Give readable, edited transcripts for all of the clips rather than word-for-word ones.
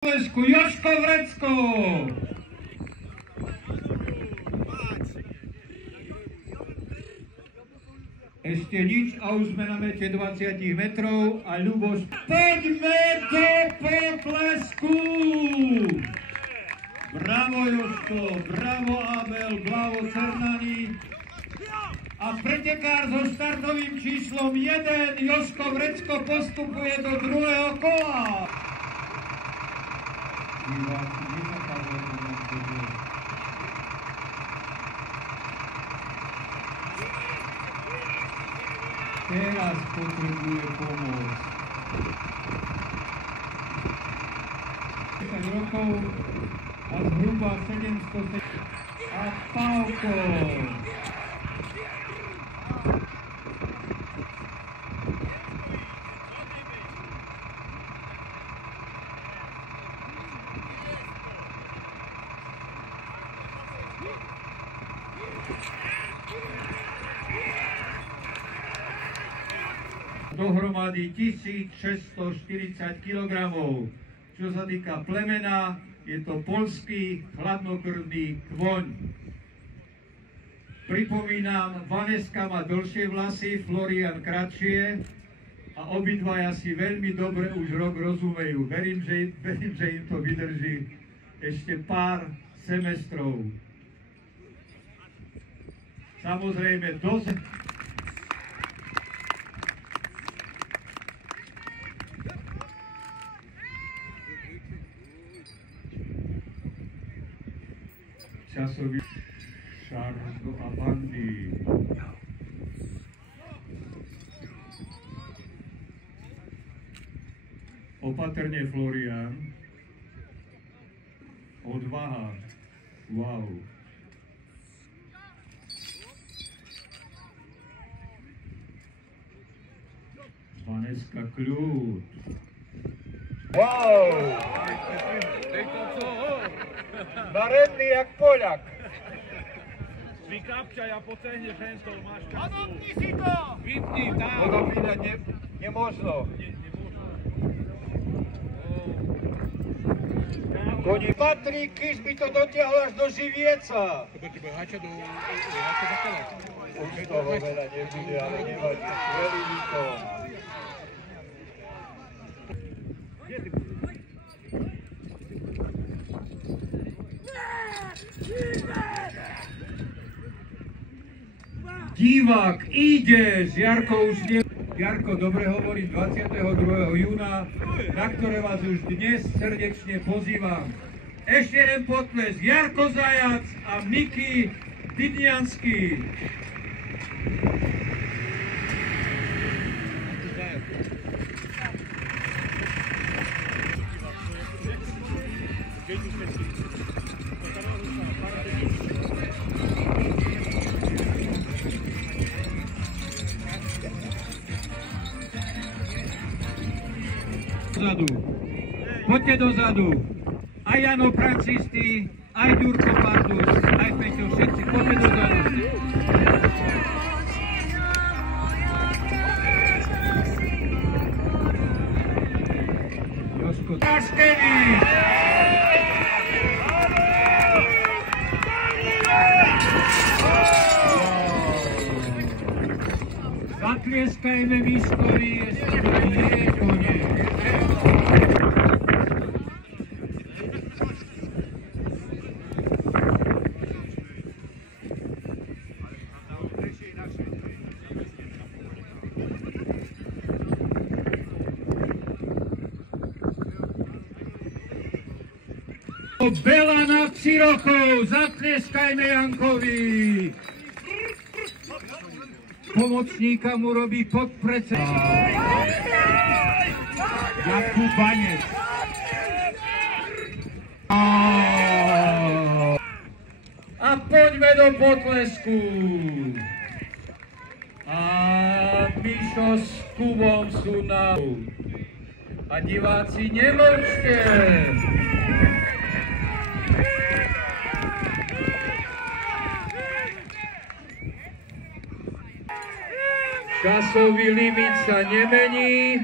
Jožko Vrecko. Ešte nič a už sme na mete 20 metrov a Ľuboš. Poďme do potlesku! Bravo Jožko, bravo Abel, bravo Cernani. A pretekár so štartovým číslom 1, Jožko Vrecko, postupuje do druhého kola. Diváci, nezakazujete na podľa. Teraz potrebuje pomoc. 10 rokov a zhruba 700 a Pálko. Dohromady 1640 kg. Čo sa týka plemena, je to poľský chladnokrvný kvoň. Pripomínam, Vaneska má dlhšie vlasy, Florian kratšie a obidvaja si veľmi dobre už rok rozumejú. Verím, že im to vydrží ešte pár semestrov. Samozrejme, dosť. Časový Šardo a Bandy. Opatrne Florian. Odvaha. Wow. Vaneska kľud. Wow! Naredný jak Poľak. Vykapčaj a pocehneš hentol, máš kasu. Odopni si to! Vypni, tam. Odopínať nemožno. Koni Patrik, když by to dotiahol až do Živieca. Už toho veľa nebude, ale nevadí. Veľmi výkon. Divák, ideš! Jarko už nie... Jarko, dobre hovorím, 22. júna, na ktoré vás už dnes srdečne pozývam. Ešte jeden potlesk, Jarko Zajac a Miky Didniansky. Poďte dozadu. Aj Jano Francisti, aj Ďurko Bardus, aj Peťo, všetci, poďte dozadu. Jožko Taškevič. Zatlieskajme Miškovi, ešte to nie je koniec. Bela na Cirochov, zatlieskajme Jankovi. Pomocníka mu robí podpredseda. Jakub Banec. A poďme do potlesku. A Mišo s Kubom sú na... A diváci, nemlčte. Časový limit sa nemení.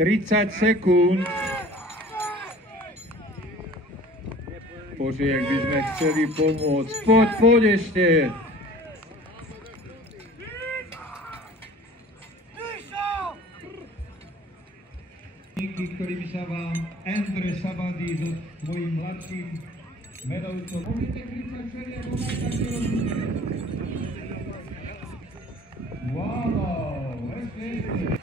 30 sekúnd. Bože, jak by sme chceli pomôcť. Poď ešte. Ktorý by sa vám Endre Sabady so svojím mladším medovcom. Môžete kričať všeli, ako máte rozumie. Wow, ešte.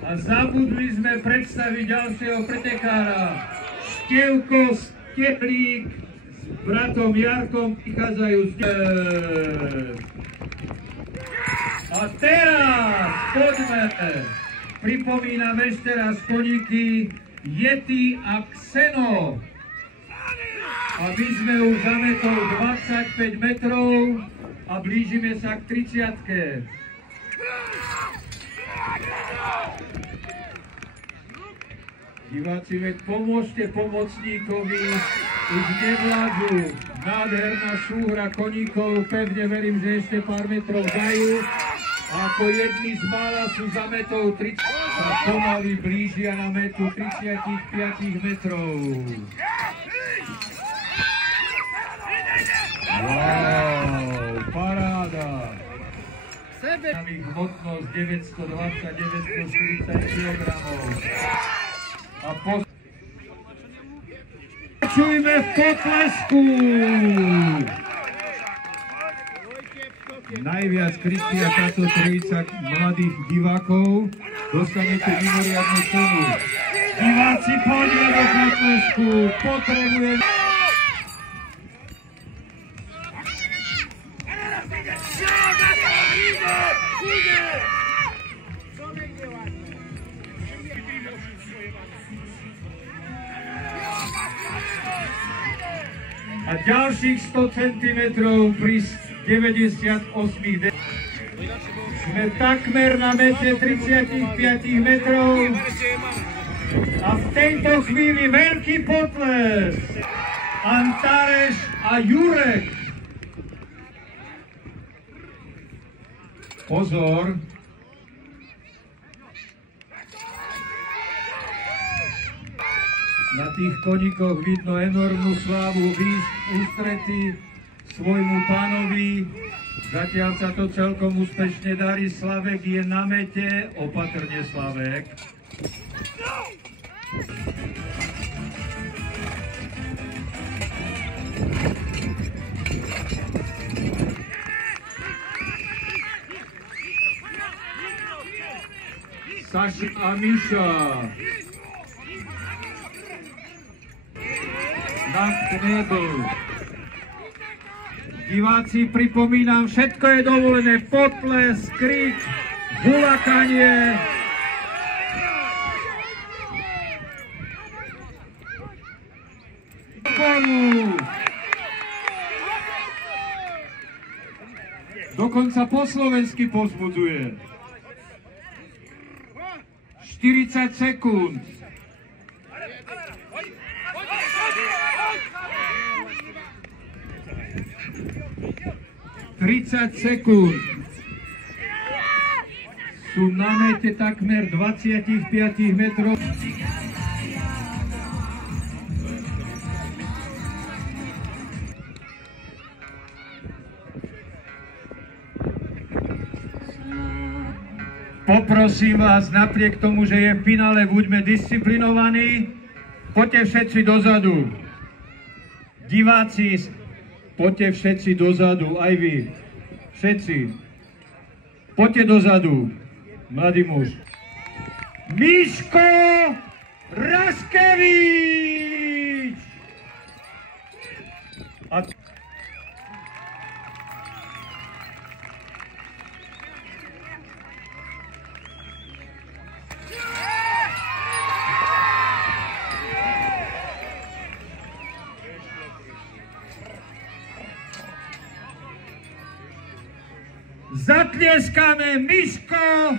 A zabudli sme predstaviť ďalšieho pretekára. Števko Steplík s bratom Jarkom prichádzajú z... A teraz poďme. Pripomínam ešte raz koníky Yeti a Xeno. Aby sme už zametol 25 metrov a blížime sa k 30-ke. Diváci, veď pomôžte pomocníkovi, už nevládzu. Nádherná súhra koníkov, pevne verím, že ešte pár metrov dajú. Ako jedni z mála sú za metou 30 a pomaly blížia na metu 35 metrov. Wow, paráda. Mám ich hmotnosť 920-940 kg. A počujme v potlesku. Najviac kričia táto trojica mladých divákov. Dostanete mimoriadnu cenu. Diváci, poďme do potlesku. Potrebujeme... A ďalších 100 cm pri 98. Sme takmer na mete 35 metrov a v tejto chvíli veľký potles. Antareš a Jurek. Pozor. Na tých koníkoch vidno enormnú slávu výsť ústretí svojmu pánovi. Zatiaľ sa to celkom úspešne darí. Slavek je na mete. Opatrne, Slavek. Saša a Miša. Na knebl. Diváci, pripomínam, všetko je dovolené. Potles, krik, hulakanie. Dokonca po slovensky povzbudzuje. 40 sekúnd. 30 sekúnd. Sú na mete takmer 25 metrov. Poprosím vás, napriek tomu, že je v finále, buďme disciplinovaní. Poďte všetci dozadu. Diváci, poďte všetci dozadu, aj vy. Všetci. Poďte dozadu, mladý muž. Miško Raskevič! A... Zatlieskame, Miško,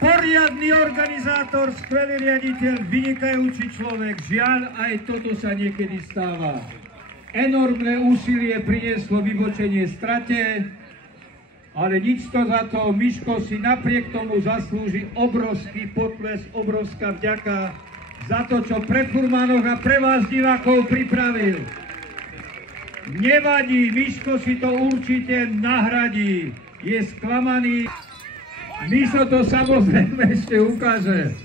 poriadny organizátor, skvelý riaditeľ, vynikajúci človek. Žiaľ, aj toto sa niekedy stáva. Enormné úsilie prinieslo vybočenie strate. Ale nič to za to, Miško si napriek tomu zaslúži obrovský potles, obrovská vďaka za to, čo pre furmánov a pre vás divákov pripravil. Nevadí, Miško si to určite nahradí. Je sklamaný. Mišo to samozrejme ešte ukáže.